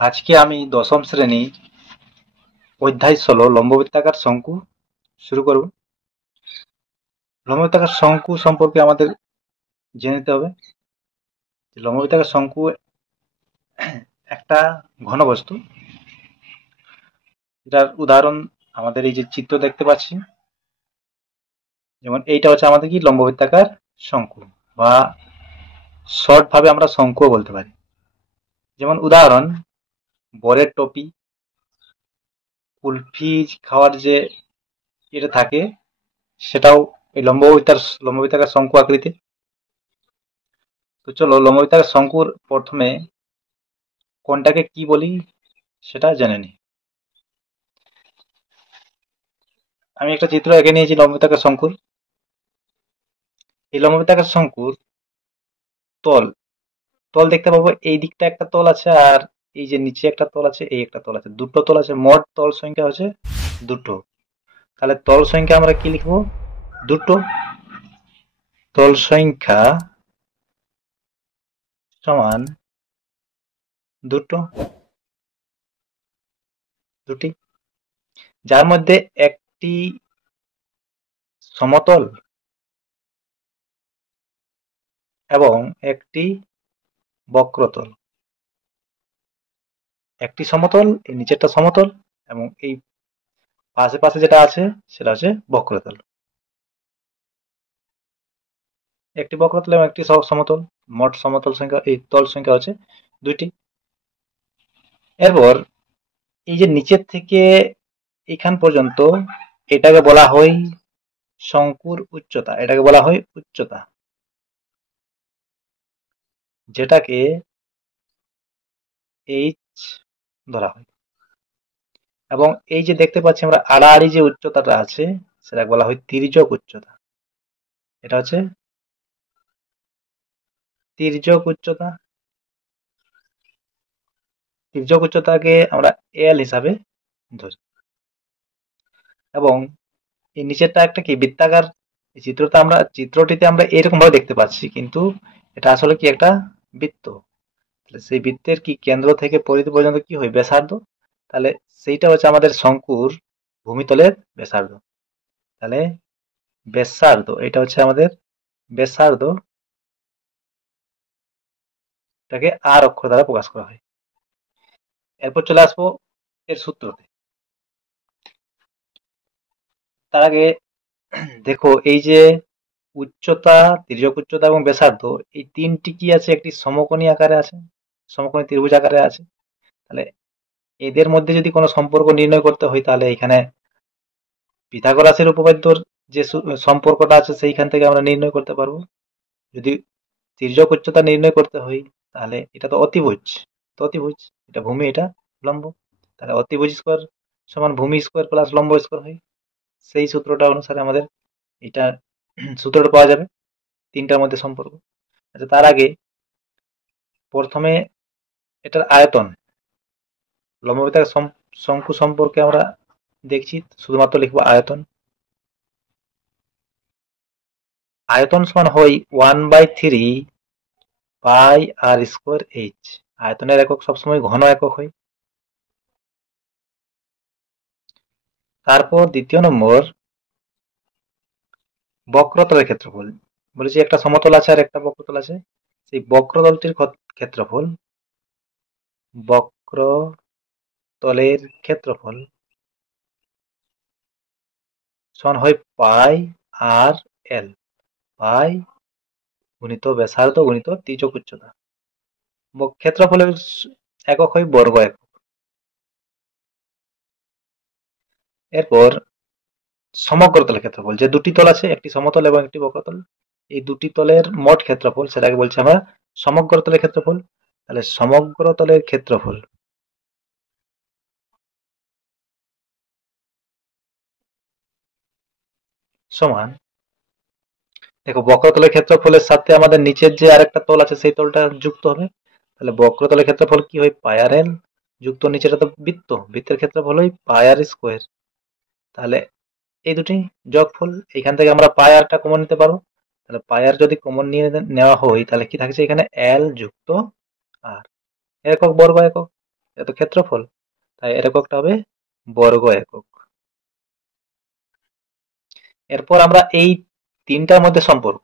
আজকে আমি দশম শ্রেণী অধ্যায় ১৬ লম্ববৃত্তাকার শঙ্কু শুরু করব। লম্ববৃত্তাকার শঙ্কু সম্পর্কে আমাদের জেনে নিতে হবে যে লম্ববৃত্তাকার শঙ্কু একটা ঘনবস্তু। এটার উদাহরণ আমাদের এই যে চিত্র দেখতে পাচ্ছি, যেমন এইটা হচ্ছে আমাদের কি লম্ববৃত্তাকার শঙ্কু, বা শর্ট ভাবে আমরা শঙ্কুও বলতে পারি। যেমন উদাহরণ, বরের টপি, কুলফি খাওয়ার যে এটা থাকে, সেটাও এই লম্ববৃত্তাকার শঙ্কু আকৃতির। তো চলো লম্ববৃত্তাকার শঙ্কুর প্রথমে কোনটাকে কি বলি সেটা জেনে নিই। আমি একটা চিত্র এঁকে নিয়েছি লম্ববৃত্তাকার শঙ্কুর। এই লম্ববৃত্তাকার শঙ্কুর তল তল দেখতে পাবো, এই দিকটা একটা তল আছে, আর এই যে নিচে একটা তল আছে, এই একটা তল আছে, দুটো তল আছে। মোট তল সংখ্যা হচ্ছে দুটো। তাহলে তল সংখ্যা আমরা কি লিখবো? দুটো। তল সংখ্যা সমান দুটো, দুটি, যার মধ্যে একটি সমতল এবং একটি বক্রতল। একটি সমতল, এই নিচেরটা সমতল, এবং এই পাশে পাশে যেটা আছে সেটা হচ্ছে বক্রতল। একটি বক্রতল এবং একটি সমতল, মোট সমতল সংখ্যা, এই তল সংখ্যা হচ্ছে দুইটি। এরপর এই যে নিচের থেকে এখান পর্যন্ত, এটাকে বলা হয় শঙ্কুর উচ্চতা, এটাকে বলা হয় উচ্চতা, যেটাকে এইচ ধরা হয়। এবং এই যে দেখতে পাচ্ছি আমরা আড়াআড়ি যে উচ্চতাটা আছে, সেটাকে বলা হয় তির্যক উচ্চতা। এটা হচ্ছে তির্যক উচ্চতা। তির্যক উচ্চতাকে আমরা এল হিসাবে ধরি। এবং এই নিচেরটা একটা কি বৃত্তাকার। এই চিত্রটিতে আমরা এরকম ভাবে দেখতে পাচ্ছি, কিন্তু এটা আসলে কি একটা বৃত্ত। তাহলে সেই বৃত্তের কি কেন্দ্র থেকে পরিধি পর্যন্ত কি হয়? ব্যাসার্ধ। তাহলে সেইটা হচ্ছে আমাদের শঙ্কুর ভূমিতলের ব্যাসার্ধ। তাহলে ব্যাসার্ধ, এটা হচ্ছে আমাদের ব্যাসার্ধ, এটাকে আর অক্ষর দ্বারা প্রকাশ করা হয়। এরপর চলে আসবো এর সূত্রতে। তার আগে দেখো, এই যে উচ্চতা, তির্যক উচ্চতা এবং ব্যাসার্ধ, এই তিনটি কি আছে? একটি সমকোণী আকারে আছে, সমকোণী ত্রিভুজ আকারে আছে। তাহলে এদের মধ্যে যদি কোনো সম্পর্ক নির্ণয় করতে হয়, তাহলে এখানে পিথাগোরাসের উপপাদ্যর যে সম্পর্কটা আছে সেইখান থেকে আমরা নির্ণয় করতে পারবো। যদি তির্যক উচ্চতা নির্ণয় করতে হয়, তাহলে এটা তো অতিভুজ, তো অতিভুজ, এটা ভূমি, এটা লম্ব। তাহলে অতিভুজ স্কোয়ার সমান ভূমি স্কোয়ার প্লাস লম্ব স্কোয়ার হয়। সেই সূত্রটা অনুসারে আমাদের এটা সূত্রটা পাওয়া যাবে, তিনটার মধ্যে সম্পর্ক। আচ্ছা, তার আগে প্রথমে এটার আয়তন, লম্ববৃত্তাকার শঙ্কু সম্পর্কে আমরা দেখছি, শুধুমাত্র লিখবো আয়তন। আয়তন সমান হয় 1/3 পাই আর স্কোয়ার এইচ। আয়তনের একক সবসময় ঘন একক হয়। তারপর দ্বিতীয় নম্বর, বক্রতলের ক্ষেত্রফল। বলেছি একটা সমতল আছে আর একটা বক্রতল আছে, সেই বক্রতলটির ক্ষেত্রফল, বক্রতলের ক্ষেত্রফল সমান হয় পাই আর এল, পাই গুণিত ব্যাসার্ধ গুণিত তির্যক উচ্চতা। ক্ষেত্রফলের একক হয় বর্গ একক। এরপর সমগ্রতলের ক্ষেত্রফল, যে দুটি তল আছে, একটি সমতল এবং একটি বক্রতল, এই দুটি তলের মোট ক্ষেত্রফল, সেটাকে বলছি আমরা সমগ্রতলের ক্ষেত্রফল। তাহলে সমগ্রতলের ক্ষেত্রফল সমান, দেখো বক্রতলের ক্ষেত্রফলের সাথে আমাদের নিচের যে আরেকটা তল আছে সেই তলটা যুক্ত হবে। তাহলে বক্রতলের ক্ষেত্রফল কি হয়? পাই আর এল যুক্ত নিচেটা তো বৃত্ত, বৃত্তের ক্ষেত্রফল হয় পাই আর স্কোয়ার। তাহলে এই দুটি যোগফল, এখান থেকে আমরা পাই আরটা কমন নিতে পারবো। তাহলে পাই আর যদি কমন নিয়ে নেওয়া হয়, তাহলে কি থাকছে এখানে? এল যুক্ত আর, একক বর্গ একক। এত ক্ষেত্রফল, তাই এর এককটা হবে বর্গ একক। এরপর আমরা এই তিনটার মধ্যে সম্পর্ক,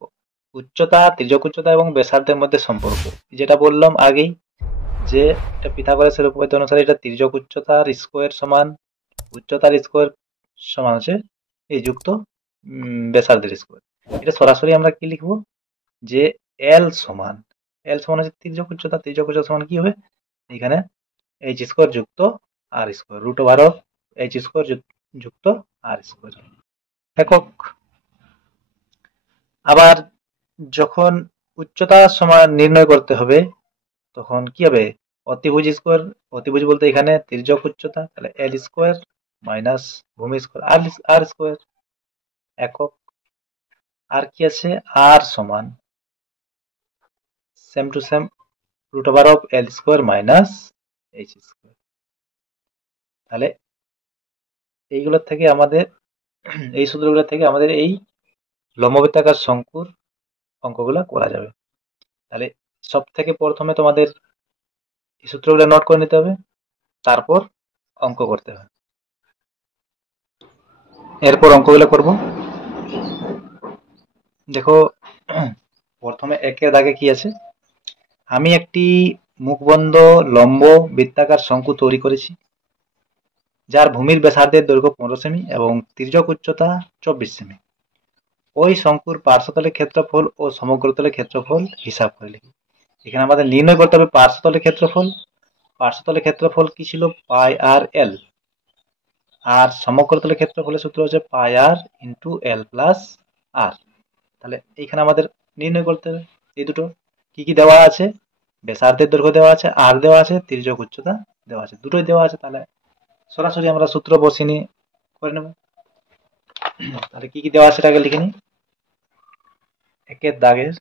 উচ্চতা, তির্যক উচ্চতা এবং ব্যাসার্ধের মধ্যে সম্পর্ক, যেটা বললাম আগেই, যে এটা পিথাগোরাসের উপপাদ্য অনুসারে এটা তির্যক উচ্চতার স্কোয়ার সমান উচ্চতার স্কোয়ার সমান হচ্ছে এই যুক্ত ব্যাসার্ধের স্কোয়ার। এটা সরাসরি আমরা কি লিখবো, যে এল সমান হচ্ছে তির্যক উচ্চতা সমান কি হবে, এখানে এইচ স্কোয়ার যুক্ত R square, root over of H square যুক্ত আর স্কোয়ার একক। আবার যখন উচ্চতা সমান নির্ণয় করতে হবে তখন কি হবে, অতিভুজ স্কোয়ার, অতিভুজ বলতে এখানে তির্যক উচ্চতা, তাহলে এল স্কোয়ার মাইনাস ভূমি স্কোয়ার আর স্কোয়ার একক। আর কি আছে, আর সমান same to same root over of L square minus H square. তাহলে এইগুলোর থেকে আমাদের এই সূত্রগুলো থেকে আমাদের এই লম্ববৃত্তাকার শঙ্কুর অঙ্কগুলো করা যাবে। তাহলে সব থেকে প্রথমে তোমাদের এই সূত্রগুলো নোট করে নিতে হবে, তারপর অঙ্ক করতে হবে। এরপর অঙ্কগুলো করব। দেখো প্রথমে একের দাগে কি আছে, আমি একটি মুখবন্ধ লম্ব বৃত্তাকার শঙ্কু তৈরি করেছি, যার ভূমির ব্যাসার্ধের দৈর্ঘ্য 15 সেমি এবং তির্যক উচ্চতা 24 সেমি। ওই শঙ্কুর পার্শ্বতলের ক্ষেত্রফল ও সমগ্রতলের ক্ষেত্রফল হিসাব করে লিখি। এখানে আমাদের নির্ণয় করতে হবে পার্শ্বতলের ক্ষেত্রফল। পার্শ্বতলের ক্ষেত্রফল কি ছিল, পাই আর এল, আর সমগ্রতলের ক্ষেত্রফলের সূত্র হচ্ছে পাই আর ইন্টু এল প্লাস আর। তাহলে এইখানে আমাদের নির্ণয় করতে হবে এই দুটো কি কি দেওয়া আছে, ব্যাসার্ধের দৈর্ঘ্য দেওয়া আছে, আর দেওয়া আছে, তির্যক উচ্চতা দেওয়া আছে, দুটোই দেওয়া আছে। তাহলে সরাসরি আমরা সূত্র বসিয়ে নিয়ে করে নেব। তাহলে কি কি দেওয়া আছে সেটাকে লিখে নিই। একের দাগের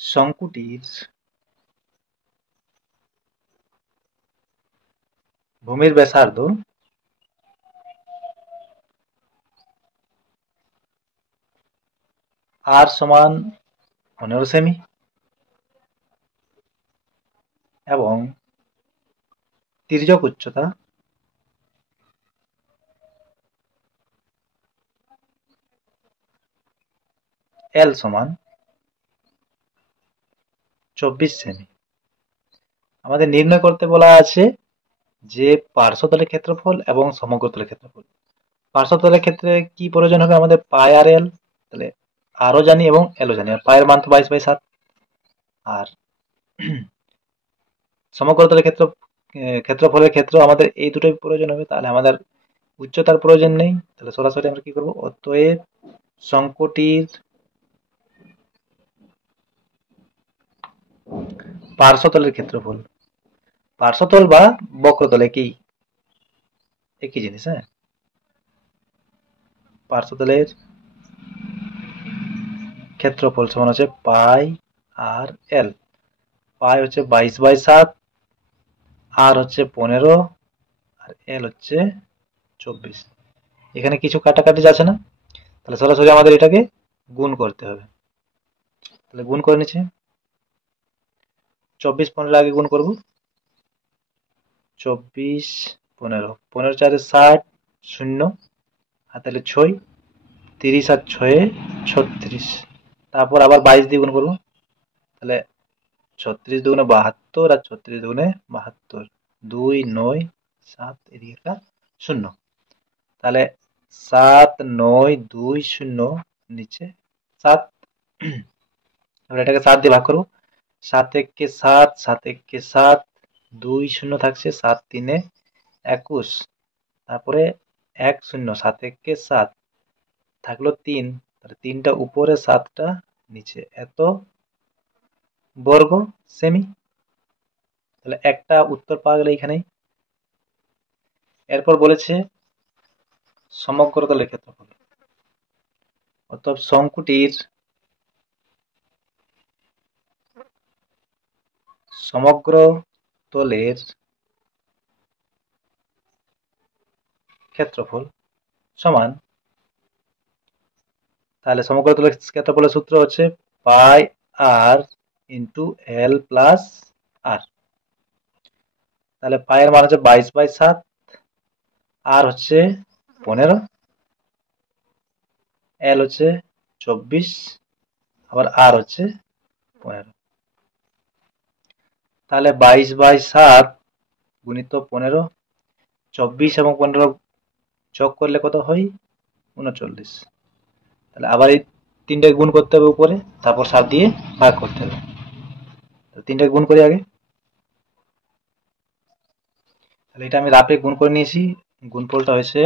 শঙ্কুটির ভূমির ব্যাসার্ধ আর সমান 15 সেমি এবং তির্যক উচ্চতা এল সমান 24 সেমি। আমাদের নির্ণয় করতে বলা আছে যে পার্শ্বতলের ক্ষেত্রফল এবং সমগ্রতলের ক্ষেত্রফল। পার্শ্বতলের ক্ষেত্রে কি প্রয়োজন হবে, আমাদের পাই আর এল, তাহলে আরও জানি এবং এলও জানি, আর পায়ের মান তো 22/7। আর সমগ্রতলের ক্ষেত্রফলের ক্ষেত্রে আমাদের এই দুটোই প্রয়োজন হবে, তাহলে আমাদের উচ্চতার প্রয়োজন নেই। তাহলে সরাসরি আমরা কি করব, অতএব শঙ্কুটির পার্শ্বতলের ক্ষেত্রফল, পার্শ্বতল বা বক্রতল একই একই জিনিস, হ্যাঁ, পার্শ্বতলের ক্ষেত্রফল সমান হচ্ছে পাই আর এল। পাই হচ্ছে 22/7, আর হচ্ছে 15, আর এল হচ্ছে 24। এখানে কিছু কাটাকাটি যাচ্ছে না, তাহলে সরাসরি আমাদের এটাকে গুণ করতে হবে। তাহলে গুণ করে নিচ্ছি, 24 15 আগে গুণ করব, 24 15, 15×4 = 60, শূন্য, আর তাহলে 6, 30 আর 6 36, তারপর আবার 22 দিয়ে গুণ করবো, তাহলে 36 দুগুণে 72 আর 36 দুগুণে 72, 2 9 7, এদিকে একটা শূন্য, তাহলে 7 9 2 0 নিচে 7। এবার এটাকে 7 দিয়ে ভাগ করবো, 7 একে 7, 7 একে 7, 2 0 থাকছে, 7 3 21, তারপরে 1 0, 7 একে 7 থাকলো 3, তাহলে 3টা উপরে 7টা নিচে, এত বর্গ সেমি। তাহলে একটা উত্তর পাওয়া গেল এইখানেই। এরপর বলেছে সমগ্রতলের ক্ষেত্রফল, অর্থাৎ শঙ্কুটির সমগ্র তলের ক্ষেত্রফল সমান, তাহলে সমগ্র তলের ক্ষেত্রফলের সূত্র হচ্ছে পাই আর ইন্টু এল প্লাস আর। তাহলে পায়ের মান হচ্ছে 22/7, আর হচ্ছে 15, এল হচ্ছে 24, আবার আর হচ্ছে 15। তাহলে 22/7 গুণিত 15, 24 এবং 15 যোগ করলে কত হয়? 39। তাহলে আবার এই তিনটে গুণ করতে হবে উপরে, তারপর 7 দিয়ে ভাগ করতে হবে। তিনটে গুণ করি আগে। তাহলে এটা আমি রাফে গুণ করে নিয়েছি। গুণফলটা হয়েছে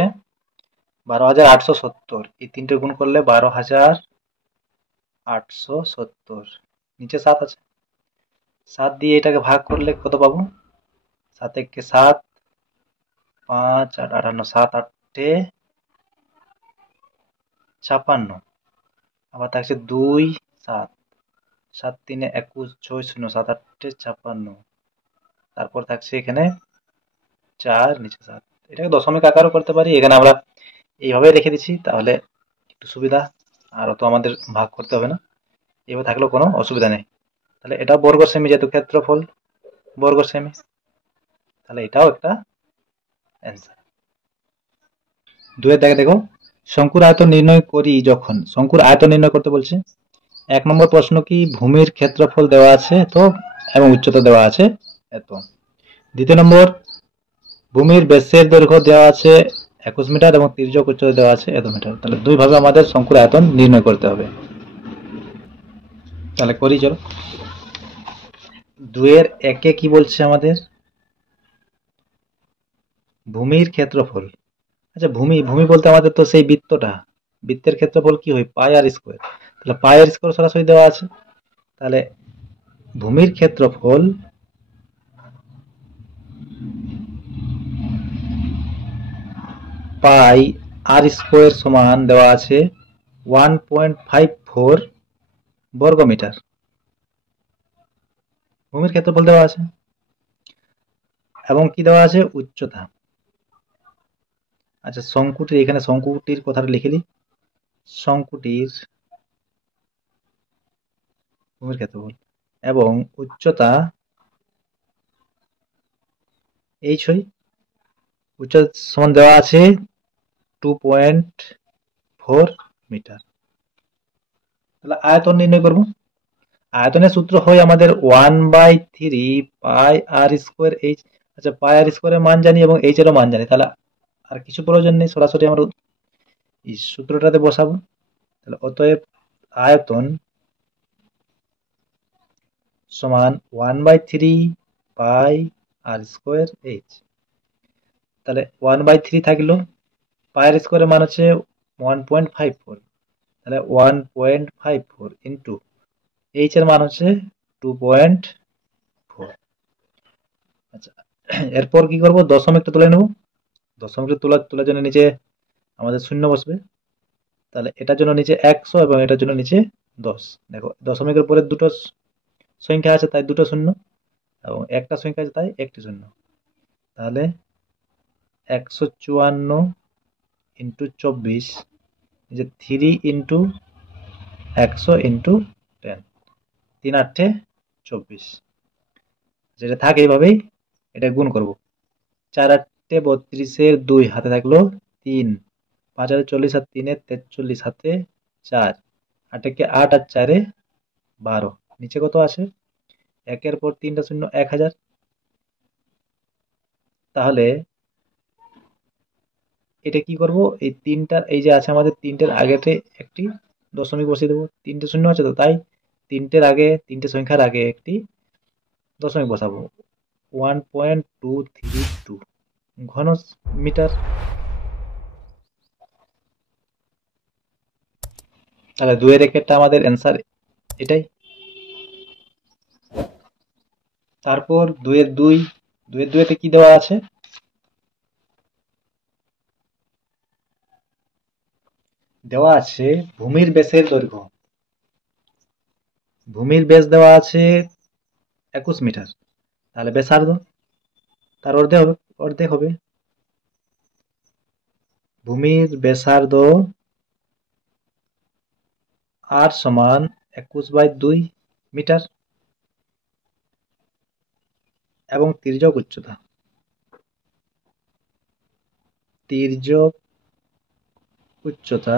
12,870। এই তিনটে গুণ করলে 12,870। নিচে 7 আছে, 7 দিয়ে এটাকে ভাগ করলে কত পাবো? 7 একে 7, 5 8 58, 7 8 56। আবার থাকছে 2 7, 7 3 21 6 0, 7 8 56। তারপর থাকছে এখানে 4, নিচে 7। এটাকে দশমিক আকারও করতে পারি, এখানে আমরা এইভাবে রেখে দিচ্ছি, তাহলে একটু সুবিধা, আর তো আমাদের ভাগ করতে হবে না, এভাবে থাকলেও কোনো অসুবিধা নেই। তাহলে এটা বর্গ সেমি, যেহেতু ক্ষেত্রফল বর্গ সেমি, তাহলে এটাও একটা অ্যান্সার। দুয়ের দেখে দেখো, শঙ্কুর আয়তন নির্ণয় করি যখন। শঙ্কুর আয়তন নির্ণয় করতে বলছে। 1 নম্বর প্রশ্ন কি, ভূমির ক্ষেত্রফল দেওয়া আছে তো এবং উচ্চতা দেওয়া আছে এত। দ্বিতীয় নম্বর, ভূমির ব্যাসের দৈর্ঘ্য দেওয়া আছে 21 মিটার এবং তির্যক উচ্চতা দেওয়া আছে এত মিটার। তাহলে দুই ভাবে আমাদের শঙ্কুর আয়তন নির্ণয় করতে হবে। তাহলে করি চলো। 2-এর 1-এ কি বলছে আমাদের? ভূমির ক্ষেত্রফল। আচ্ছা, ভূমি ভূমি বলতে আমাদের তো সেই বৃত্তটা, বৃত্তের ক্ষেত্রফল কি হয়? পাই আর স্কোয়ার। তাহলে পাই আর স্কোয়ার সরাসরি দেওয়া আছে। তাহলে ভূমির ক্ষেত্রফল পাই আর স্কোয়ার সমান দেওয়া আছে 1.54 বর্গ মিটার। ভূমির ক্ষেত্রফল দেওয়া আছে এবং কি দেওয়া আছে? উচ্চতা। আচ্ছা, শঙ্কুটির, এখানে শঙ্কুটির কথাটা লিখে দিই। শঙ্কুটির ভূমির ক্ষেত্রফল এবং উচ্চতা এইচ হয়। উচ্চতা সমান দেওয়া আছে 2.4 মিটার। তাহলে আয়তন নির্ণয় করব। আয়তনের সূত্র হয় আমাদের 1/3 পাই আর স্কোয়ার এইচ। আচ্ছা, পাই আর স্কোয়ারের মান জানি এবং এইচ এরও মান জানি, তাহলে আর কিছু প্রয়োজন নেই, সরাসরি আমরা এই সূত্রটাতে বসাবো। তাহলে অতএব আয়তন সমান 1/3 পাই আর স্কোয়ার এইচ। তাহলে 1/3 থাকলো, পাই আর স্কোয়ারের মান হচ্ছে 1.54। তাহলে 1.54 ইন্টু এইচ এর মান হচ্ছে 2.4। আচ্ছা, এরপর কি করব? দশমিকটা তুলে নেব। দশমিকটা তোলার জন্য নিচে আমাদের শূন্য বসবে। তাহলে এটার জন্য নিচে 100 এবং এটার জন্য নিচে 10। দেখো, দশমিকের পরে দুটো সংখ্যা আছে তাই দুটো শূন্য, এবং একটা সংখ্যা আছে তাই একটি শূন্য। তাহলে 154 ইন্টু 24, যে 3 ইন্টু 100 ইন্টু 10, 3 8 24। যেটা থাকে এইভাবেই এটা গুণ করব। 4 8 32 2 হাতে থাকলো 3, 5 8 40 আর 3 43 হাতে 4, 8 একে 8 আর 4 12। নিচে কত আছে? একের পর 3টা শূন্য, 1000। তাহলে এটা কি করব? এই তিনটার, এই যে আছে আমাদের তিনটের আগেতে একটি দশমিক বসিয়ে দেবো। 3টে শূন্য আছে তো, তাই তিনটের আগে, তিনটে সংখ্যার আগে একটি দশমিক বসাবো। 1.232 ঘন মিটার। তাহলে 2-এর 1-এরটা আমাদের অ্যান্সার এটাই। তারপর 2-এর 2, 2-এর 2-এতে কি দেওয়া আছে? দেওয়া আছে ভূমির ব্যাসের দৈর্ঘ্য। ভূমির ব্যাস দেওয়া আছে 21 মিটার। তাহলে ব্যাসার্ধ তার অর্ধেক হবে। ভূমির ব্যাসার্ধ আর সমান 21/2 মিটার। এবং তির্যক উচ্চতা। তির্যক উচ্চতা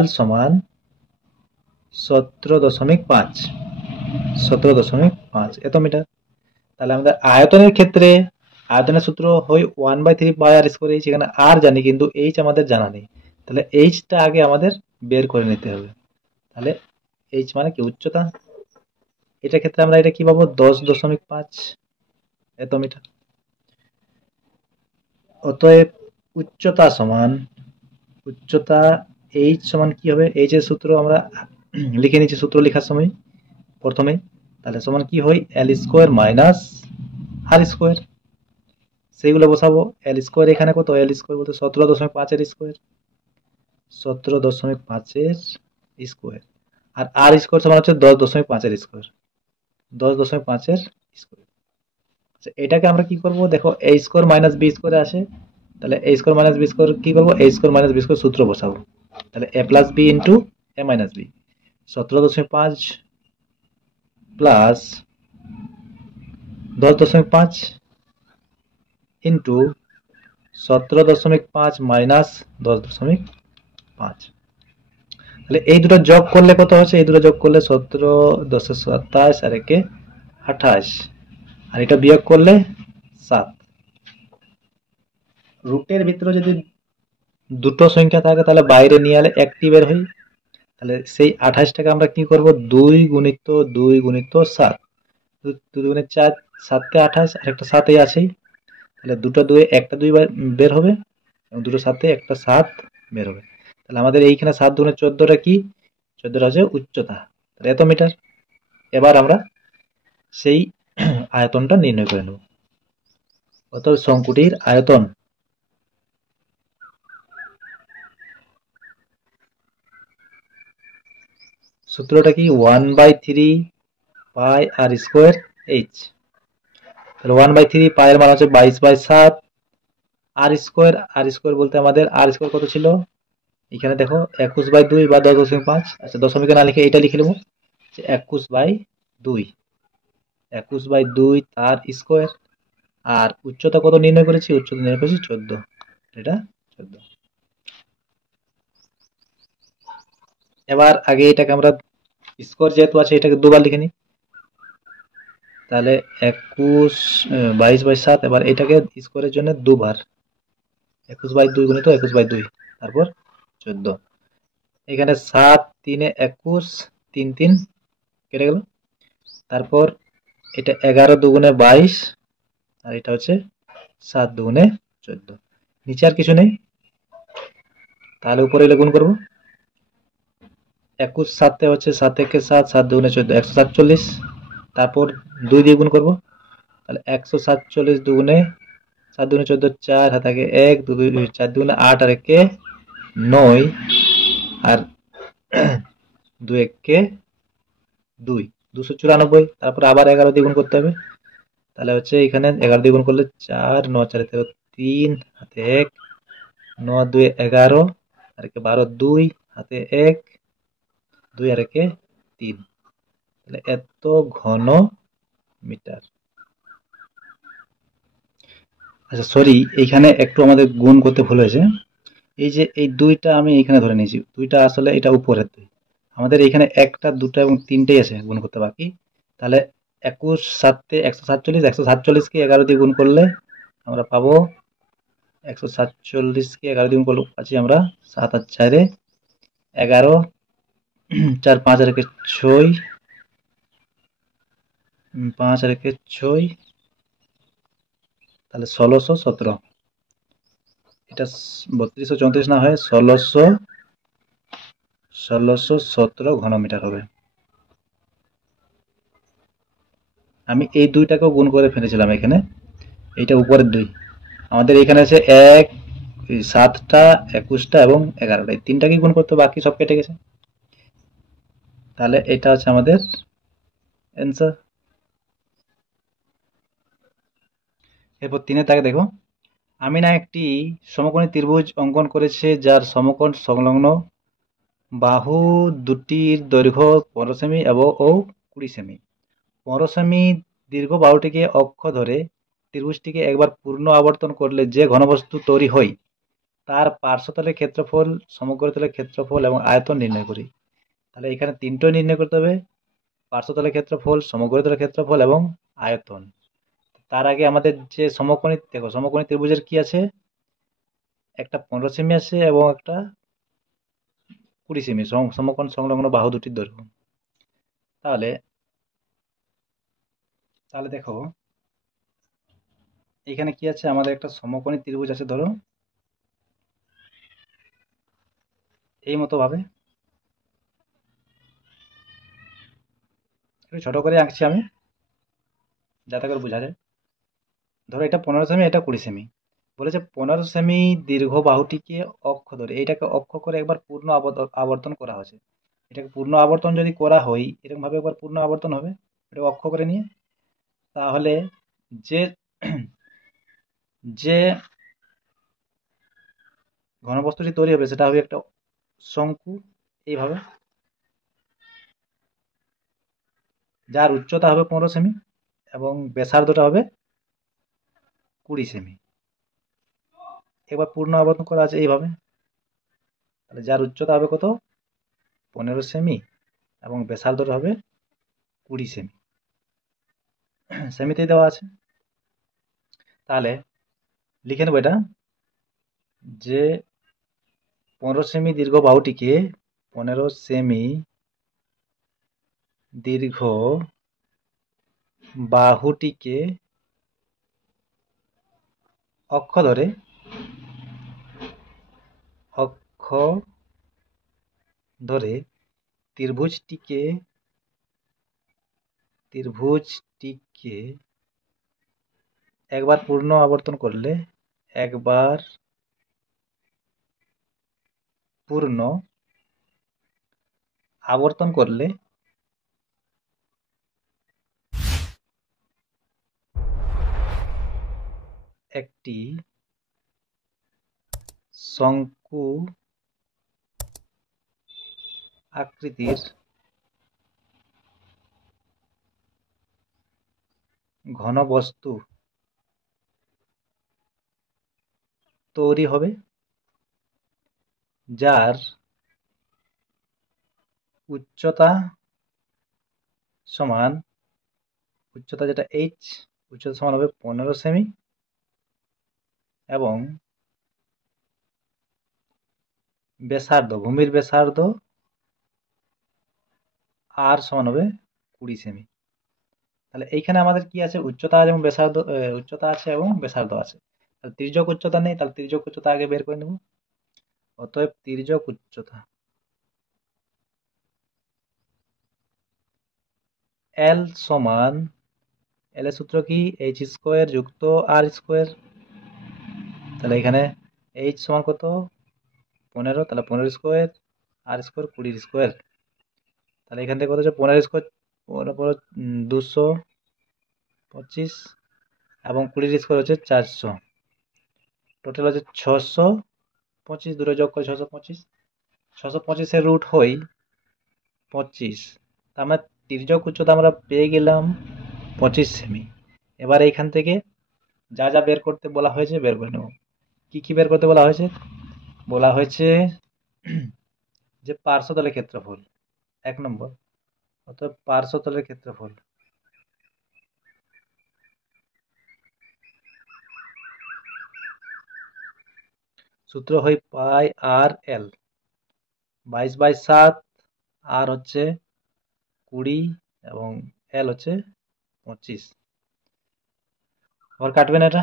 L সমান 17.5 এত মিটার। তাহলে আমাদের আয়তনের ক্ষেত্রে আয়তনের সূত্র হয় 1/3 πr², এখানে আর জানি কিন্তু এইচ আমাদের জানা নেই। তাহলে এইচটা আগে আমাদের বের করে নিতে হবে। তাহলে এইচ মানে কি উচ্চতা, এটার ক্ষেত্রে আমরা এটা কি পাবো 10.5 এত মিটার। অতএব উচ্চতা সমান উচ্চতা এইচ সমান কি হবে, এইচ এর সূত্র আমরা লিখে নিচ্ছি সূত্র লেখার সময় প্রথমে। তাহলে সমান কি হয় L² মাইনাস R², সেইগুলো বসাবো। L² এখানে কত, L² বলতে 17.5 এর স্কোয়ার, 17.5 এর স্কোয়ার, আর R² সমান হচ্ছে 10.5 এর স্কোয়ার, 10.5 এর স্কোয়ার। আচ্ছা এটাকে আমরা কি করব, দেখো A² মাইনাস B² আছে, তাহলে A² মাইনাস B² কি করবো, A² মাইনাস B² সূত্র বসাবো। তাহলে A plus B into A minus B, 17.5 plus 10.5 into 17.5 minus 10.5। তাহলে এই দুটো যোগ করলে কত হচ্ছে, এই দুটো যোগ করলে 17, 10 27 আর 1 28, আর এটা বিয়োগ করলে 7। রুটের ভিতরে যদি দুটো সংখ্যা থাকে তাহলে বাইরে নিয়ে এলে একটি বের হয়। তাহলে সেই 28টাকে আমরা কি করব, 2 গুণিত 2 গুণিত 7, 2 গুণে 4, 7 28 আর একটা 7 আছেই। তাহলে দুটো 2 একটা 2 বের হবে এবং দুটো 7 একটা 7 বের হবে। তাহলে আমাদের এইখানে 7 দুগুণে 14টা কি, 14টা হচ্ছে উচ্চতা, তাহলে এত মিটার। এবার আমরা সেই আয়তনটা নির্ণয় করে নেব। অতএব শঙ্কুটির আয়তন সূত্রটা কি 1/3πr²h। তাহলে 1/3 এর মান হচ্ছে 22/7, আর স্কোয়ার বলতে আমাদের আর² কত ছিল, এখানে দেখো 21/2 বা 10.5। আচ্ছা দশমিকে না লিখে এটা লিখে নেবো 21/2, 21/2 তার স্কোয়ার। আর উচ্চতা কত নির্ণয় করেছি, উচ্চতা নির্ণয় করেছি 14, এটা 14। এবার আগে এটাকে আমরা স্কোয়ার যেহেতু আছে এটাকে দুবার লিখে নিই। তাহলে 22/7, এবার এটাকে স্কোয়ারের জন্য দুবার, 21/2 গুণিত 21/2, তারপর 14। এখানে 7 3 21, 3 3 কেটে গেল। তারপর এটা 11 দুগুণে 22, আর এটা হচ্ছে 7 দুগুণে 14। নিচে আর কিছু নেই, তাহলে উপরে এলে গুণ করবো। 21 7 হচ্ছে 7 একে 7, 7 দুগুণে 14, 147। তারপর 2 দিয়ে গুণ করবো, তাহলে 147 দুগুণে 7 দুগুণে 14, 4 হাতে 1, 4 দুগুণে 8 আর 1 9, আর 2 1 2, 294। তারপর আবার 11 দিয়ে গুণ করতে হবে, তাহলে হচ্ছে এখানে 11 দিয়ে গুণ করলে 4, 9 4 3 হাতে 1, 9 2 11 আর 12, 2 হাতে 1, 2 আর 1 3, তাহলে এত ঘন মিটার। আচ্ছা সরি, এইখানে একটু আমাদের গুণ করতে ভুল হয়েছে। এই যে এই 2টা আমি এখানে ধরে নিয়েছি, 2টা আসলে এটা উপরের 2, আমাদের এখানে 1টা 2টা এবং 3টেই আছে গুণ করতে বাকি। তাহলে 21 7 147, 147কে 11 দিয়ে গুণ করলে আমরা পাবো 147কে 11 দিয়ে গুণ করলে পাচ্ছি আমরা 7 আর 4 11, 4 5 আর 6, 5 আর 6, তাহলে 1617। এটা 3234 না হয় 1617 ঘনমিটার হবে। আমি এই 2টাকেও গুণ করে ফেলেছিলাম এখানে, এইটা উপরের 2, আমাদের এখানে আছে 1 7টা 21টা এবং 11টা, এই 3টাকে গুণ করতে বাকি সব কেটে গেছে। তাহলে এটা হচ্ছে আমাদের অ্যান্সার। এরপর 3 তাকে দেখো, আমিনা একটি সমকোণী ত্রিভুজ অঙ্কন করেছে যার সমকোণ সংলগ্ন বাহু দুটির দৈর্ঘ্য 15 সেমি ও 20 সেমি। 15 সেমি দীর্ঘ বাহুটিকে অক্ষ ধরে ত্রিভুজটিকে একবার পূর্ণ আবর্তন করলে যে ঘনবস্তু তৈরি হয় তার পার্শ্বতলের ক্ষেত্রফল, সমগ্রতলের ক্ষেত্রফল এবং আয়তন নির্ণয় করি। তাহলে এখানে তিনটোই নির্ণয় করতে হবে, পার্শ্বতলের ক্ষেত্রফল, সমগ্রতলের ক্ষেত্রফল এবং আয়তন। তার আগে আমাদের যে সমকোণী, দেখো সমকোণী ত্রিভুজের কি আছে, একটা 15 সেমি আছে এবং একটা 20 সেমি, সমকোণ সংলগ্ন বাহু দুটির দৈর্ঘ্য। তাহলে তাহলে দেখো এখানে কি আছে, আমাদের একটা সমকোণী ত্রিভুজ আছে, ধরো এই মতো ভাবে, একটু ছোট করে আঁকছি আমি যাতে করে বোঝা যায়। ধরো এটা 15 সেমি, এটা 20 সেমি। বলেছে 15 সেমি দীর্ঘ বাহুটিকে অক্ষ ধরে, এটাকে অক্ষ করে একবার পূর্ণ আবর্তন করা হয়েছে। এটাকে পূর্ণ আবর্তন যদি করা হয়, এরকম ভাবে একবার পূর্ণ আবর্তন হবে, এটা অক্ষ করে নিয়ে, তাহলে যে যে ঘনবস্তুটি তৈরি হবে সেটা হবে একটা শঙ্কু, এইভাবে, যার উচ্চতা হবে 15 সেমি এবং ব্যাসার্ধটা হবে 20 সেমি। একবার পূর্ণ আবর্তন করা আছে এইভাবে, তাহলে যার উচ্চতা হবে কত, 15 সেমি এবং ব্যাসার্ধটা হবে 20 সেমি, সেমিতেই দেওয়া আছে। তাহলে লিখে নেব এটা, যে 15 সেমি দীর্ঘ বাহুটিকে 15 সেমি দীর্ঘ বাহুটিকে অক্ষ ধরে অক্ষ ধরে ত্রিভুজটিকে একবার পূর্ণ আবর্তন করলে, একবার পূর্ণ আবর্তন করলে একটি শঙ্কু আকৃতির ঘনবস্তু তৈরি হবে, যার উচ্চতা সমান, উচ্চতা যেটা h, উচ্চতা সমান হবে 15 সেমি এবং ব্যাসার্ধ, ভূমির ব্যাসার্ধ আর সমান হবে 20 সেমি। তাহলে এইখানে আমাদের কি আছে, উচ্চতা এবং ব্যাসার্ধ, উচ্চতা আছে এবং ব্যাসার্ধ আছে। তাহলে তির্যক উচ্চতা নেই, তাহলে তির্যক উচ্চতা আগে বের করে নেব। অতএব তির্যক উচ্চতা L সমান, L এর সূত্র কি, h স্কোয়ার যুক্ত r স্কোয়ার। তাহলে এখানে h সমান কত, 15, তাহলে 15 স্কোয়ার, r স্কোয়ার 20 স্কোয়ার। তাহলে এখান থেকে কত হচ্ছে, 15 স্কোয়ার 225 এবং 20 স্কোয়ার হচ্ছে 400, টোটাল হচ্ছে 625, দুটো যোগ করে 625, 625-এর রুট হই 25, তা আমরা তির্যক উচ্চতা আমরা পেয়ে গেলাম 25 সেমি। এবার এইখান থেকে যা যা বের করতে বলা হয়েছে বের করে নেব। কি কি বের করতে বলা হয়েছে, বলা হয়েছে যে পার্শ্বতলের ক্ষেত্রফল 1 নম্বর, অর্থাৎ পার্শ্বতলের ক্ষেত্রফল সূত্র হয় পাই আর এল, 22/7, আর হচ্ছে 20 এবং এল হচ্ছে 25। আবার কাটবেন এটা,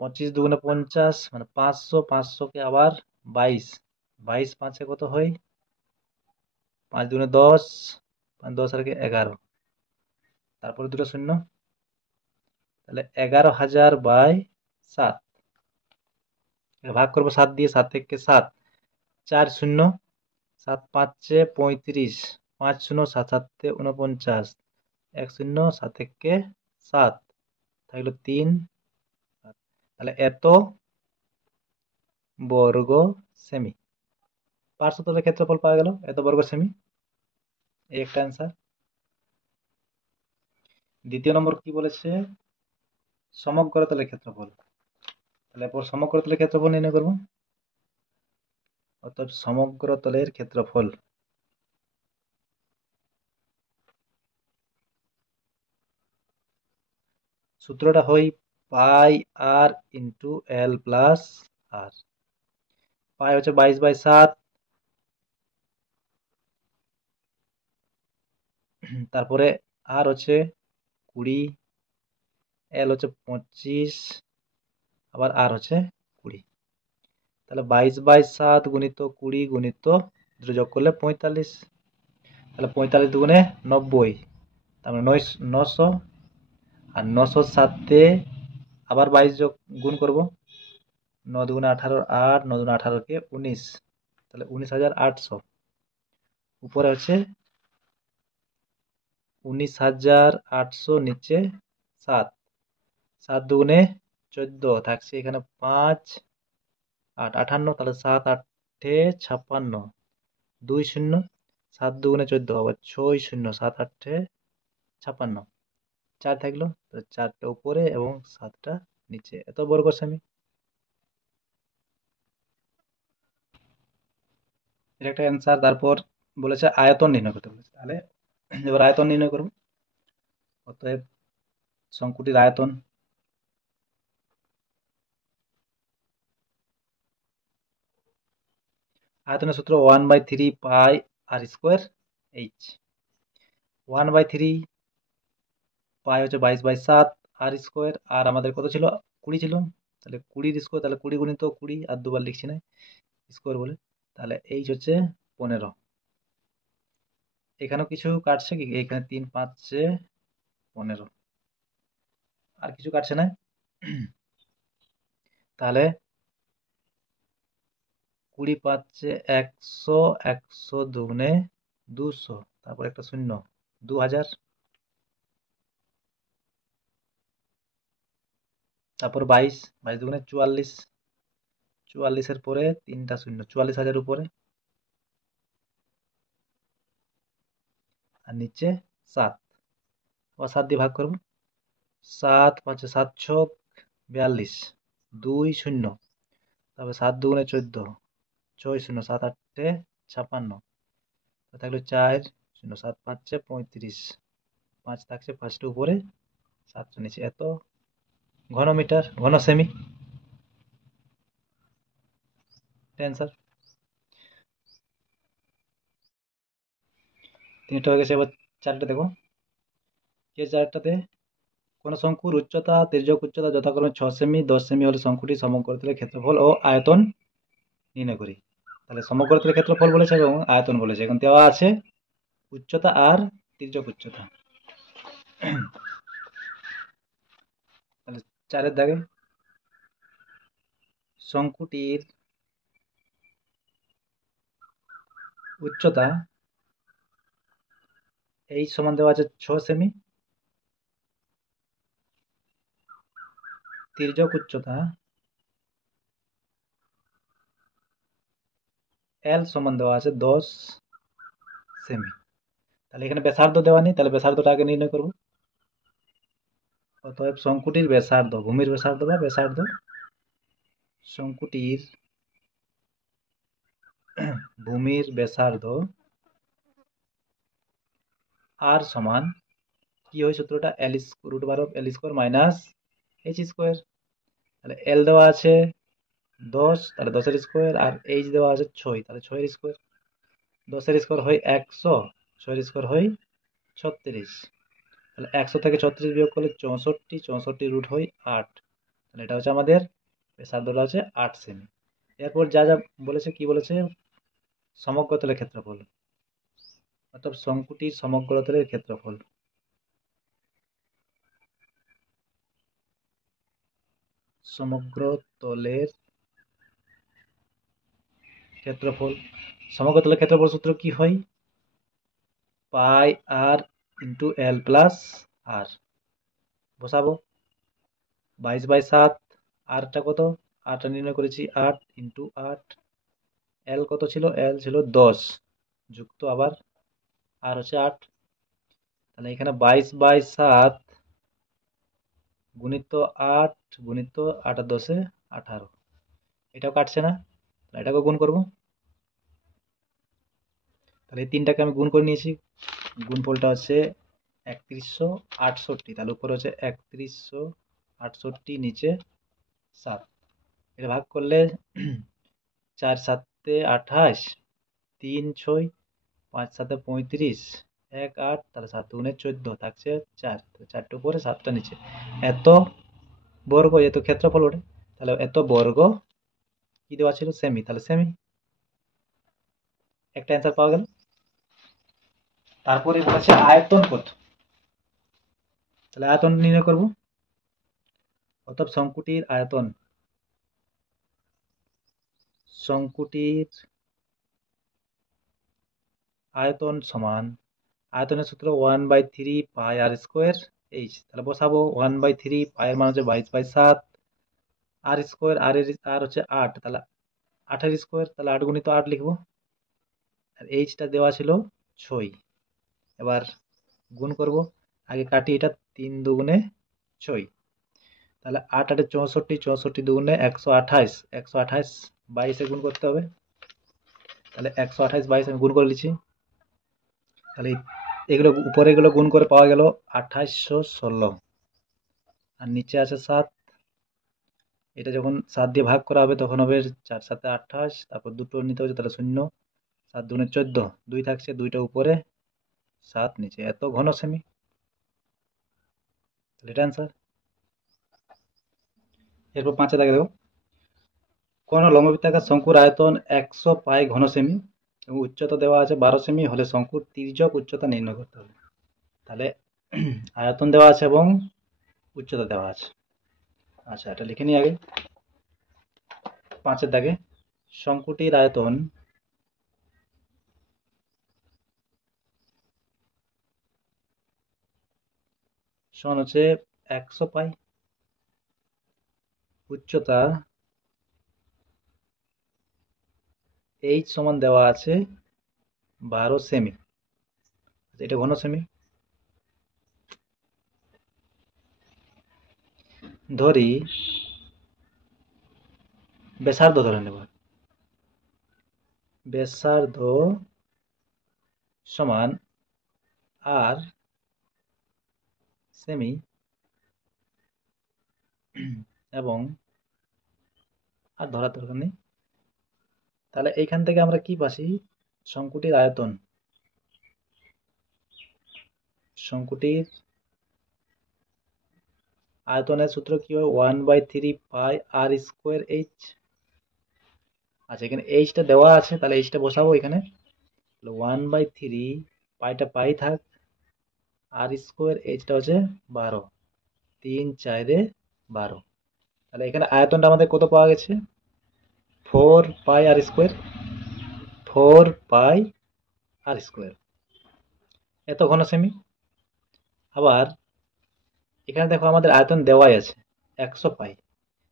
25 দুগুণে 50 মানে 500, 500 কে আবার 22, 22 5-এ কত হয়, 5 দুগুণে 10, 5 10 আর 11, তারপরে দুটো শূন্য, তাহলে 11,000/7, ভাগ করবো 7 দিয়ে, 7 থেকে 7, 4 শূন্য, 7 5-এ 35, 5 শূন্য, 7 7-এ 49, 1 শূন্য, 7 থেকে 7 থাকলো 3, তাহলে এত বর্গ সেমি পার্শ্বতলের ক্ষেত্রফল পাওয়া গেল, এত বর্গ সেমি, এই একটা অ্যান্সার। দ্বিতীয় নম্বর কি বলেছে, সমগ্র তলের ক্ষেত্রফল। তাহলে এরপর সমগ্র তলের ক্ষেত্রফল নির্ণয় করবো। অর্থাৎ সমগ্র তলের ক্ষেত্রফল সূত্রটা হয় পাই আর ইন্টু এল প্লাস আর। পাই হচ্ছে 22/7, তারপরে আর হচ্ছে 20, এল হচ্ছে 25, আবার আর হচ্ছে 20। তাহলে 22/7 গুণিত 20 গুণিত দুটো যোগ করলে 45। তাহলে 45 দুগুণে 90, তারপরে 900, আর 900 সাথে আবার 22 যোগ গুণ করব। 9 দুগুণে 18, 8, 9 দুগুণে 18 কে 19, তাহলে 19,800। উপরে হচ্ছে 19,800, নিচে 7, 7 দুগুণে 14, থাকছে এখানে 5, 8, 58, তাহলে 7 8-এ 56, 2 শূন্য, 7 দুগুণে 14, আবার 6 শূন্য, 7 8-এ 56, 4 থাকলো, 4টা উপরে এবং 7টা নিচে, এত বর্গ সেমি। এটা একটা অ্যান্সার। তারপর বলেছে আয়তন নির্ণয় করতে বলেছে, তাহলে এবার আয়তন নির্ণয় করব। অতএব শঙ্কুটির আয়তন, আয়তনের সূত্র 1/3 পাই আর স্কোয়ার এইচ। 1/3 পাই হচ্ছে 22/7, আর স্কোয়ার, আর আমাদের কত ছিল, 20 ছিল, তাহলে 20 স্কোয়ার, তাহলে 20 গুণিত 20, আর দুবার লিখছি না স্কোয়ার বলে, তাহলে এইচ হচ্ছে 15। এখানেও কিছু কাটছে কি, এখানে 3 5 15, আর কিছু কাটছে না। তাহলে 20 5 100, 100 দুগুণে 200, তারপর একটা শূন্য, 2000, তারপর 22, 22 দুগুণে 44, 44-এর পরে 3টা শূন্য, 44,000 উপরে, আর নিচে 7, আবার 7 দিয়ে ভাগ করবো। 7 5 7 ছক 42, 2 শূন্য, তারপর 7 দুগুণে 14, 6 শূন্য, 7 8-এ 56, থাকলো 4 শূন্য, 7 5-এ 35, 5 থাকছে 5টা উপরে, 7টা নিচে, এত ঘনমিটার, ঘন সেমি অ্যান্সার। 3টা হয়ে গেছে, এবার 4টা দেখো। যে 4টাতে কোন শঙ্কুর উচ্চতা, তির্যক উচ্চতা যথাক্রমে 6 সেমি, 10 সেমি হলে শঙ্কুটি সমগ্রতলের ক্ষেত্রফল ও আয়তন নির্ণয় করি। তাহলে সমগ্রতলের ক্ষেত্রফল বলেছে এবং আয়তন বলেছে। এখন দেওয়া আছে উচ্চতা আর তির্যক উচ্চতা। তাহলে 4-এর দাগে শঙ্কুটির উচ্চতা এই সমান দেওয়া আছে 6 সেমি, তির্যক উচ্চতা এল সমান দেওয়া আছে 10 সেমি। তাহলে এখানে ব্যাসার্ধ দেওয়া নেই, তাহলে ব্যাসার্ধটা আগে নির্ণয় করব। অতএব শঙ্কুটির ব্যাসার্ধ, ভূমির ব্যাসার্ধ বা ব্যাসার্ধ, শঙ্কুটির ভূমির ব্যাসার্ধ আর সমান কি হয় সূত্রটা, L root bar of L square minus H square. তাহলে এল দেওয়া আছে 10, তাহলে 10-এর স্কোয়ার, আর এইচ দেওয়া আছে 6, তাহলে 6-এর স্কোয়ার। 10-এর স্কোয়ার হয় 100, 6-এর স্কোয়ার হয় 36, তাহলে 100 থেকে 36 বিয়োগ করলে 64, 64 রুট হয় 8, তাহলে এটা হচ্ছে আমাদের ব্যাসার্ধটা হচ্ছে 8 সেমি। এরপর যা যা বলেছে, কি বলেছে, সমগ্রতলের ক্ষেত্রফল, অর্থাৎ শঙ্কুটির সমগ্রতলের ক্ষেত্রফল। সমগ্রতলের ক্ষেত্রফল, সমগ্রতলের ক্ষেত্রফল সূত্র কি হয়, পাই আর ইন্টু এল প্লাস আর। বসাবো 22/7, আরটা কত, আরটা নির্ণয় করেছি 8 ইন্টু 8, এল কত ছিল, এল ছিল 10, যুক্ত আবার আর হচ্ছে 8, তাহলে এখানে 22/7 গুণিত 8 গুণিত 8 আর 10 18, এটাও কাটছে না, এটাকে গুণ করব। তাহলে এই তিনটাকে আমি গুণ করে নিয়েছি, গুণফলটা হচ্ছে 3168, তাহলে উপরে হচ্ছে 3168, নিচে 7। এটা ভাগ করলে 4 7 28, 3 6, 5 7 35, 1 8, তাহলে 7 গুণে 14 থাকছে 4, 4টা উপরে 7টা নিচে, এত বর্গ, এত ক্ষেত্রফল ওঠে, তাহলে এত বর্গ কি দেওয়া ছিল, সেমি, তাহলে সেমি, একটা অ্যান্সার পাওয়া গেল। তারপরে বলেছে আয়তন কত, তাহলে আয়তন নির্ণয় করব। অর্থাৎ শঙ্কুটির আয়তন, শঙ্কুটির আয়তন সমান, আয়তনের সূত্র 1/3 পাই আর স্কোয়ার এইচ, তাহলে বসাবো 1/3 পায়ের মান হচ্ছে 22/7, আর স্কোয়ার, আর হচ্ছে 8, তাহলে 8 স্কোয়ার, তাহলে 8 গুণিত 8 লিখবো, আর এইচটা দেওয়া ছিল 6। এবার গুণ করব, আগে কাটি, এটা 3 দুগুণে 6, তাহলে 8 8 64, 64 দুগুণে 128, 128 22 গুণ করতে হবে, তাহলে 128 22 আমি গুণ করে নিচ্ছি। তাহলে এগুলো উপরে এগুলো গুণ করে পাওয়া গেল 2816, আর নিচে আছে 7, এটা যখন 7 দিয়ে ভাগ করা হবে তখন হবে 4 7 28, তারপর দুটো নিতে হচ্ছে, তাহলে 0, 7 দুগুণে 14, 2 থাকছে, 2টা উপরে 7 নিচে, এত ঘন সেমি, তাহলে এটা অ্যান্সার। এরপর 5 দেখে দেখো, কোন লম্ববৃত্তাকার শঙ্কুর আয়তন 100 পাই ঘন সেমি এবং উচ্চতা দেওয়া আছে 12 সেমি হলে শঙ্কুর তির্যক উচ্চতা নির্ণয় করতে হবে। তাহলে আয়তন দেওয়া আছে এবং উচ্চতা দেওয়া আছে। আচ্ছা, এটা লিখে নিই আগে। 5 দাগে, শঙ্কুটির আয়তন সমান হচ্ছে 100 পাই, উচ্চতা এইচ সমান দেওয়া আছে 12 সেমি, এটা ঘন সেমি। ধরি ব্যাসার্ধ ধরে নেব, ব্যাসার্ধ সমান আর সেমি এবং আর ধরার দরকার নেই। তাহলে এইখান থেকে আমরা কি পাচ্ছি, শঙ্কুটির আয়তন, শঙ্কুটির আয়তনের সূত্র কি হয়, 1/3 পাই আর স্কোয়ার এইচ। আচ্ছা, এখানে এইচটা দেওয়া আছে, তাহলে এইচটা বসাবো এখানে, 1/3 পাইটা পাই থাক, আর স্কোয়ার এইচটা হচ্ছে 12, 3 4 12, তাহলে এখানে আয়তনটা আমাদের কত পাওয়া গেছে, 4 পাই আর স্কোয়ার, 4 পাই আর স্কোয়ার, এত ঘন সেমি। আবার এখানে দেখো আমাদের আয়তন দেওয়াই আছে 100 পাই,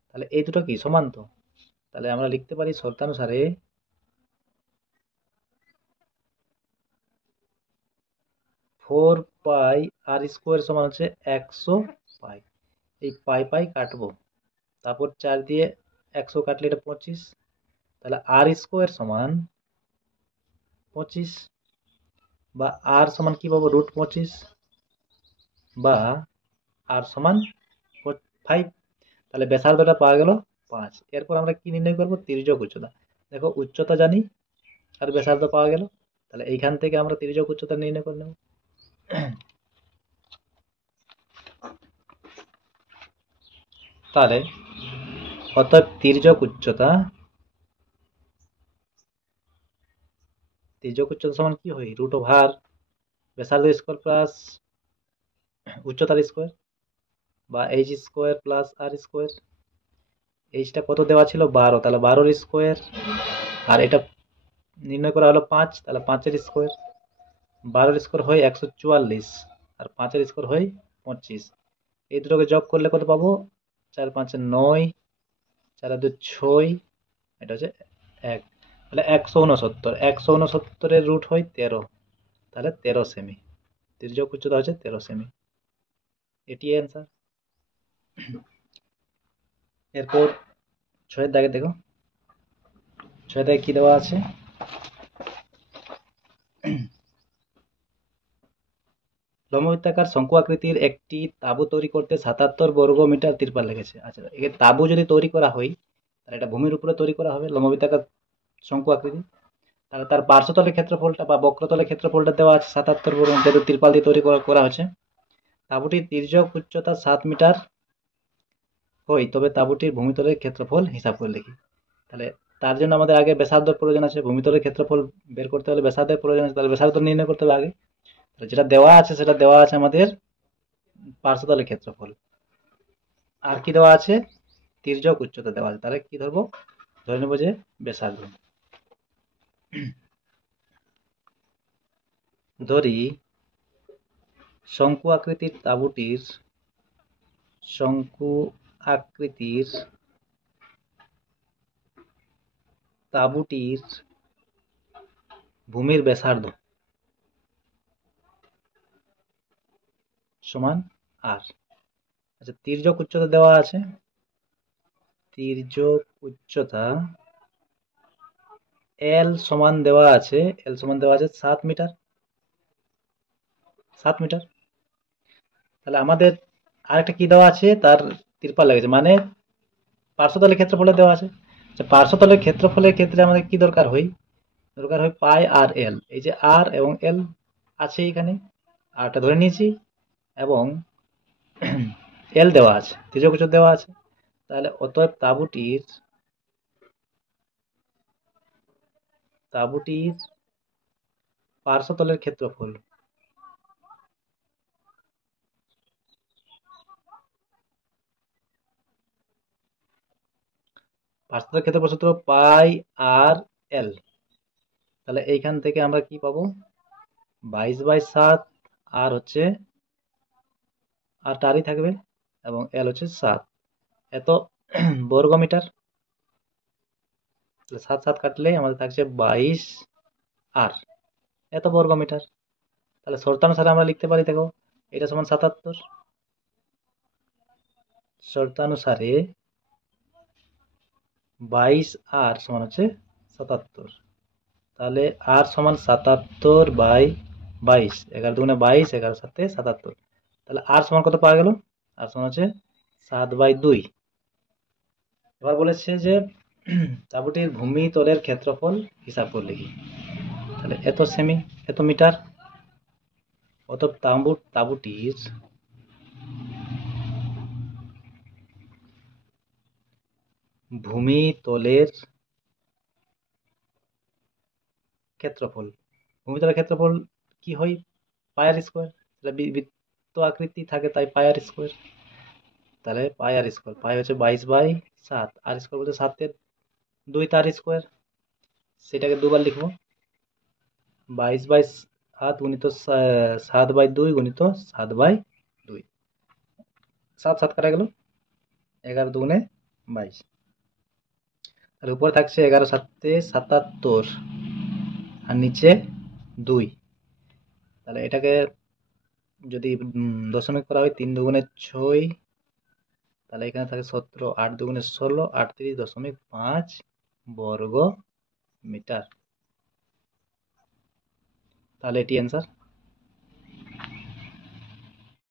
তাহলে এই দুটো কি সমান, তো তাহলে আমরা লিখতে পারি শর্তানুসারে 4 পাই আর স্কোয়ার সমান হচ্ছে 100 পাই, এই পাই পাই কাটবো, তারপর 4 দিয়ে 100 কাটলে এটা 25, তাহলে আর স্কোয়ার সমান 25, বা আর সমান কি পাবো, √25, বা আর সমান 5, তাহলে ব্যাসার্ধটা পাওয়া গেল 5। এরপর আমরা কি নির্ণয় করব, তির্যক উচ্চতা। দেখো উচ্চতা জানি আর ব্যাসার্ধ পাওয়া গেল, তাহলে এইখান থেকে আমরা তির্যক উচ্চতা নির্ণয় করে নেব। তাহলে অর্থাৎ তির্যক উচ্চতা সমান কি হয়, √, ব্যাসার্ধ স্কোয়ার প্লাস উচ্চতার স্কোয়ার, বা এইচ স্কোয়ার প্লাস আর স্কোয়ার। এইচটা কত দেওয়া ছিল, 12, তাহলে 12 স্কোয়ার, আর এটা নির্ণয় করা হলো 5, তাহলে 5 স্কোয়ার, 12 স্কোয়ার হয় 144, আর 5 স্কোয়ার হয় 25, এই দুটোকে যোগ করলে কত পাবো, 4 5 9, 4 2 6, এটা হচ্ছে 1, তাহলে 169, 169 রুট হয় 13, তাহলে 13 সেমি, তির্যক উচ্চতা হচ্ছে 13 সেমি, এটি অ্যান্সার। এরপর 6 দাগে দেখো, 6 দাগে কি দেওয়া আছে? লম্ববৃত্তাকার শঙ্কু আকৃতির একটি তাঁবু তৈরি করতে 77 বর্গ মিটার তিরপাল লেগেছে। আচ্ছা, এই তাঁবু যদি তৈরি করা হয় তাহলে এটা ভূমির উপরে তৈরি করা হবে, লম্ববৃত্তাকার শঙ্কু আকৃতি। তাহলে তার পার্শ্বতলের ক্ষেত্রফলটা বা বক্রতলের ক্ষেত্রফলটা দেওয়া আছে 77 বর্গ, যেহেতু তিরপাল দিয়ে তৈরি করা হচ্ছে। তাঁবুটির তির্যক উচ্চতা 7 মিটার হয়, তবে তাঁবুটির ভূমিতলের ক্ষেত্রফল হিসাব করে লিখি। তাহলে তার জন্য আমাদের আগে ব্যাসার্ধর প্রয়োজন আছে, ভূমিতলের ক্ষেত্রফল বের করতে হলে ব্যাসার্ধের প্রয়োজন আছে, তাহলে ব্যাসার্ধ নির্ণয় করতে হবে আগে। যেটা দেওয়া আছে সেটা দেওয়া আছে আমাদের পার্শ্বতলের ক্ষেত্রফল। আর কি দেওয়া আছে? তির্যক উচ্চতা দেওয়া আছে। তাহলে কি ধরবো? ধরে নেবো যে ব্যাসার্ধ। ধরি শঙ্কু আকৃতির তাঁবুটির ভূমির ব্যাসার্ধ সমান আর। আচ্ছা, তির্যক উচ্চতা দেওয়া আছে, তির্যক উচ্চতা এল সমান দেওয়া আছে, 7 মিটার। 7 মিটার। তাহলে আমাদের আরেকটা কি দেওয়া আছে? তার তিরপাল লেগেছে, মানে পার্শ্বতলের ক্ষেত্রফলে দেওয়া আছে। আচ্ছা, পার্শ্বতলের ক্ষেত্রফলের ক্ষেত্রে আমাদের কি দরকার হয়? দরকার হয় পাই আর এল। এই যে আর এবং এল আছে এখানে, আরটা ধরে নিয়েছি, এবং এল দেওয়া আছে, তির্যক উচ্চতা দেওয়া আছে। তাহলে অতএব তাঁবুটির পার্শ্বতলের ক্ষেত্রফল পার্শ্বতলের ক্ষেত্রফল সূত্র পাই আর এল। তাহলে এইখান থেকে আমরা কি পাবো? 22/7, আর হচ্ছে আর টারই থাকবে, এবং এল হচ্ছে 7, এত বর্গ মিটার। 7 7 কাটলে আমাদের থাকছে 22 আর এত বর্গ মিটার। তাহলে শর্তানুসারে আমরা লিখতে পারি, দেখো এটা সমান 77। শর্তানুসারে 22 আর সমান হচ্ছে 77। তাহলে আর সমান 77/22, 11 দুগুণে 22, 11 7 77। তাহলে আর সমান কত পাওয়া গেল? আর সমান হচ্ছে 7/2। এবার বলেছে যে তাঁবুটির ভূমি তলের ক্ষেত্রফল হিসাব করে লিখি। তাহলে এত সেমি, এত মিটার। অতএব তাঁবুটির ভূমি তলের ক্ষেত্রফল, ভূমিতলের ক্ষেত্রফল কি হয়? পাই আর স্কোয়ার। তাহলে বৃত্ত আকৃতি থাকে, তাই পাই আর স্কোয়ার। তাহলে পাই আর স্কোয়ার, পাই হচ্ছে 22/7, আর স্কোয়ার বলতে 7 2 তার স্কোয়ার, সেটাকে দুবার লিখবো। 22/7 গুণিত 7/2 গুণিত 7/2, 7 7 কাটা গেল, 11 দুগুণে 22। তাহলে উপরে থাকছে 11 7 77, আর নিচে 2। তাহলে এটাকে যদি দশমিক করা হয়, 3 দুগুণে 6, তাহলে এখানে থাকে 17, 8 দুগুণে 16, 38.5 বর্গ মিটার। তাহলে এটি অ্যান্সার।